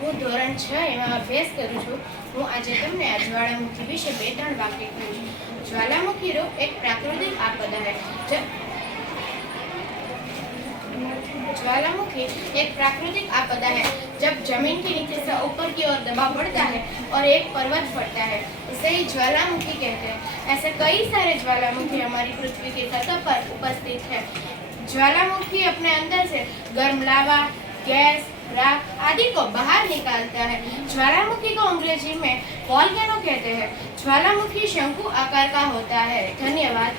હું ધોરણ 6 એમાં અભ્યાસ કરું છું। હું આજે તમને આ જ્વાળામુખી વિશે 2-3 વાક્ય કહું છું। ज्वालामुखी रोग एक प्राकृतिक आपदा है। ज्वालामुखी एक प्राकृतिक आपदा है जब जमीन के नीचे से ऊपर की ओर दबाव बढ़ता है और एक पर्वत फटता है, इसे ही ज्वालामुखी कहते हैं। ऐसे कई सारे ज्वालामुखी हमारी पृथ्वी की सतह पर उपस्थित है। ज्वालामुखी अपने अंदर से गर्म लावा, गैस, राख आदि को बाहर निकालता है। ज्वालामुखी को अंग्रेजी में वोल्केनो कहते हैं। ज्वालामुखी शंकु आकार का होता है। धन्यवाद।